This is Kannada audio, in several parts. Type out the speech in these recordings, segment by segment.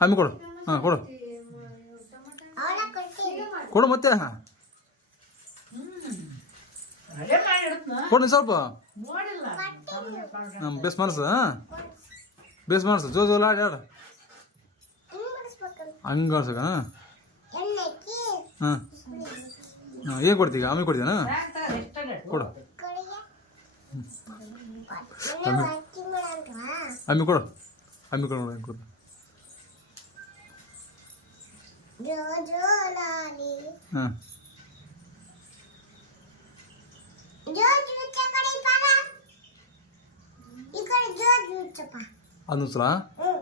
ಅಮ್ಮಿ ಕೊಡು. ಹಾಂ, ಕೊಡು. ಕೊಡು ಮತ್ತೆ. ಕೊಡು ಸ್ವಲ್ಪ. ಹಾಂ ಬೇಸ್ ಮನಸ್ಸು, ಹಾಂ. ಬೇಸ್ ಮನಸ್ಸು. ಜೋ ಜೋಲ ಆಡಿ, ಆಡು. ಹೆಂಗ್ ಆಡ್ಸಕ, ಹಾಂ. ಹಾಂ. ಹಾಂ, ಏನು ಕೊಡ್ತೀಗ? ಅಮ್ಮಿ ಕೊಡ್ತೀನ ಕೊಡು. ಕಡೆಗೆ ಎಣ್ಣೆ ಹಾಕಿ ಮಾಡಲ್ವಾ ಅಮ್ಮಿ ಕೊಡು ಅಮ್ಮಿ ಕೊಡು ನೋಡಿ ಕೊಡು ಜೋ ಜೋ ಲಾಲಿ ಹಾಂ ಜೋ ಜೂಚ ಕಡೆ ಬರ ಈ ಕಡೆ ಜೋ ಜೂಚಪ್ಪ ಅದನ್ನು ಸಲ ಹ್ಞೂ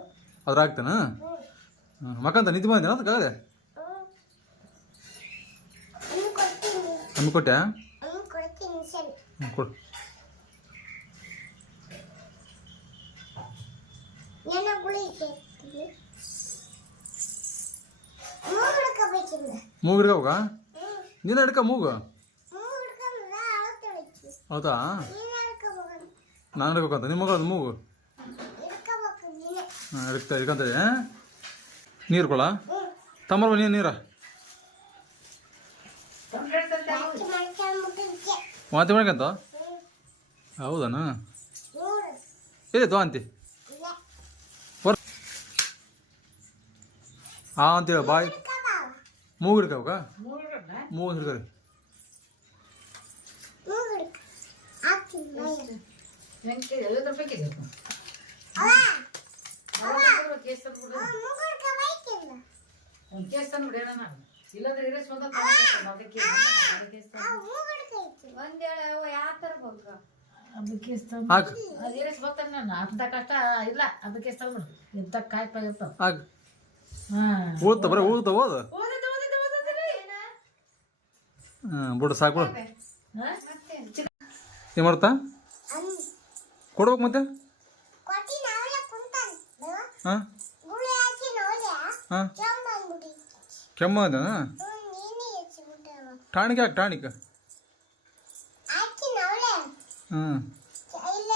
ಅದ್ರ ಆಗ್ತಾನ ಹ್ಞೂ ಹಾಂ ಮಕ್ಕಂತ ನಿದ್ದೆ ಬಂದೇನ ಅದಕ್ಕಾಗದೆ ಹ್ಞೂ ಕೊಡ್ತೀನಿ ಅಮ್ಮಿ ಕೊಟ್ಟೆ ಹ್ಞೂ ಕೊಡ್ತೀನಿ ಸರಿ ಹ್ಞೂ ಕೊಡು ಮೂಗು ಹ್ಞೂ ನೀನು ಹಿಡ್ಕ ಮೂಗು? ಹೌದಾ? ನೀನು ಹಿಡ್ಕೋಕಂತ ನಿಮ್ಮ ಮಗಳದು ಮೂಗು? ಹಾಂ ಹಿಡ್ತಾ ಹಿಡ್ಕೊಂತದೆ ನೀರು ಕೊಡ. ತಮ್ಮ ನೀನು ನೀರ? ಮಾತಿ ಮಾಡ್ಕಂತ? ನೋಡು ಇದೆ ತೋ ಅಂತಿ ಇಲ್ಲ ಹೊರ ಆ ಅಂತೇಳ ಬಾಯ್. ಮೂಗು ಹಿಡ್ಕವಕ ಮೂಗು ಹಿಡ್ಕರಿ ಮೂಗು ಹಿಡ್ಕೊ ಹಾಕ್ತೀನಿ ಬಾಯಿಗೆ. ಅವ್ವ, ಅವ್ವ, ಅವ್ವ, ಮೂಗು ಅದಕ್ಕೆ ಹಾಕ್ ಅಂತ ಕಷ್ಟ ಇಲ್ಲ. ಅದಕ್ಕೆ ಇಷ್ಟ ಇಂಥ ಕಾಯಿ ಪಾಯಿ ಇರ್ತಾವ. ಹಾಂ ಉಳ್ತ ಬರೀ ಹೋದ ಹಾಂ ಬಿಡು ಸಾಕು ಏನು ಮಾಡ್ತಾ? ಕೊಡ್ಬೇಕು ಮತ್ತೆ? ಹಾಂ? ಹಾಂ? ಕೆಮ್ಮ ಅದ? ಟಾಣಿಕ್ ಹಾಕಿ ಟಾಣಿಕ್.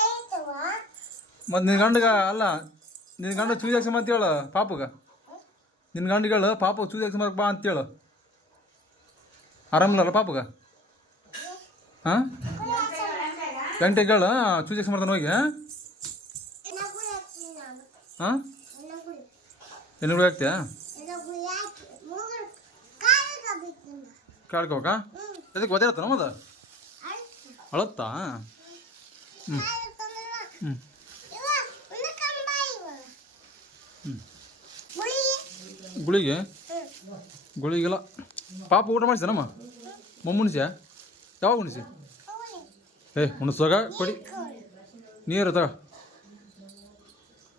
ಐತವ ಮತ್ತು ನಿನ್ನ ಗಂಡಗ ಅಲ್ಲ ನಿನ್ನ ಗಂಡ ಚೂಜಾಕ್ಸಿ ಹಾಕ್ಸಮ ಹೇಳ ಪಾಪಗ. ನಿನ್ನ ಗಂಡಗಳು ಪಾಪ ಹಾಕ್ಸಮಕ್ ಬಾ ಅಂತೇಳು. ಆರಾಮಿಲ್ಲಲ್ಲ ಪಾಪಗ? ಹಾಂ? ಗಂಟೆಗಳು ಚೂಜಿ ಮಾಡ್ತಾನೆ ಹೋಗಿ, ಹಾಂ? ಎಲ್ಲಿ ಹುಡುಗ ಹಾಕ್ತೀಯಾ? ಹ್ಞೂ ಅದಕ್ಕೆ ಗೊತ್ತಿರತ್ತ ಮದ ಅಳ್ತು ಅಳತ್ತಾ? ಹ್ಞೂ ಹ್ಞೂ ಹ್ಞೂ ಗುಳಿಗೆ ಹ್ಞೂ ಗುಳಿಗೆಲ್ಲ ಪಾಪ ಊಟ ಮಾಡಿಸ್ಯಾನಮ್ಮ ಮೊಮ್ಮುಣಿಸ್ಯಾ ಯಾವಾಗ ಉಣಿಸಿ ಅವಳಿ ಏ ಉಣಿಸುವಾಗ ಕೊಡಿ ಕೋಳಿ ನೀರು ತಗ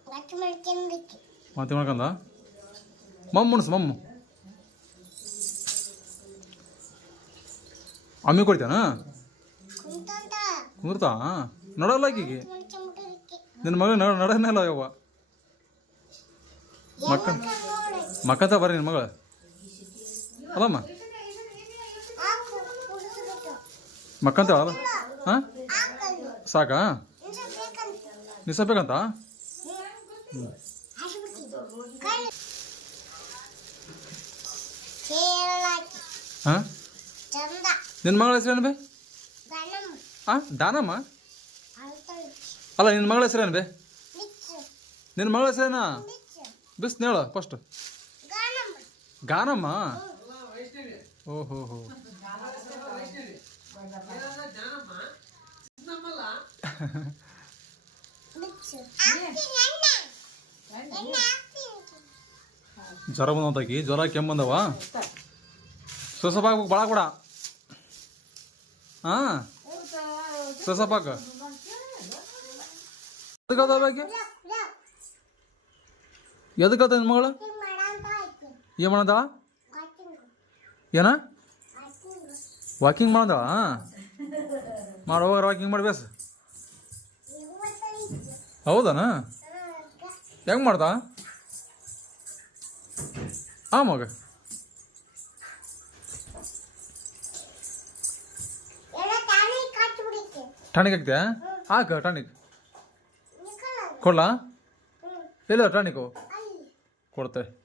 ಗಟ್ಟಿ ಮಾಡ್ಕೊಂಡಕ್ಕೆ ಮಾತಿ ಮಾಡ್ಕೊಂಡ ಮಮ್ಮು ಉಣಿಸು ಮಮ್ಮು ಅಮ್ಮಿ ಕೊಡ್ತಾನ ಕುಂತಂತ ಕುಂದ್ರತಾ ನಡಲ್ಲ ಆಕಿಗೆ ಮಾಡ್ಕೊಂಬಿಟ್ಟಿದ್ದಕ್ಕೆ ನಿನ್ನ ಮಗ ನಡ ನಡನೇ ಇಲ್ಲ ಯವ್ವ ಮಕ್ಕ ನೋಡಿ ಮಕ್ಕಂತ ಬರ್ರಿ ನಿಮ್ಮ ಮಗಳು? ಅಲ್ಲಮ್ಮ. ಮಕ್ಕಂತ ಹಾಂ? ಸಾಕಾ? ಬೇಕಂತ ನಿಸಬೇಕಂತ ಕಣ್ಣು ಹಾಂ? ನಿನ್ನ ಮಗಳ ಹೆಸರೇನು ಬೇ? ಹಾಂ? ದಾನಮ್ಮ? ಅಲ್ಲ, ನಿನ್ನ ಮಗಳ ಹೆಸರೇನು ಬೇ? ನಿನ್ನ ಮಗಳ ಹೆಸರೇನಾ? ಮಿಚ್ಚು ಬಿಸ್ ಹೇಳು ಫಸ್ಟ್ ಗಾನಮ್ಮ? ಓಹೋ ಹೋ ಜ್ವರ ಬಂದವತ್ತಾಕಿ ಜ್ವರ ಕೆಮ್ಮು ಬಂದವ. ಸೊಸಪಾಕ ಭಾಳ ಕೂಡ. ಹಾಂ ಸೊಸಪಾಕ ಎದಕ್ಕೆ ಎದಕ್ಕೆ ನಿನ್ನ ಮಗಳು? ಆಯ್ತು ಏನು? ವಾಕಿಂಗ್. ಮಾಡಂದಳ? ಮಾಡಿ ಹೋಗಾರ ವಾಕಿಂಗ್ ಮಾಡ್ಬೇಸ. ಹೌದಾನ? ಹೆಂಗೆ ಮಾಡ್ದ? ಆ ಮಗ. ಟಾನಿಕ್ ಹಾಕ್ತೀಯಾ? ಹಾಕ ಟಾನಿಕ್. ಕೊಡ್ಲಾ? ಎಲ್ಲ ಟಾನಿಕು? ಕೊಡ್ತೆ.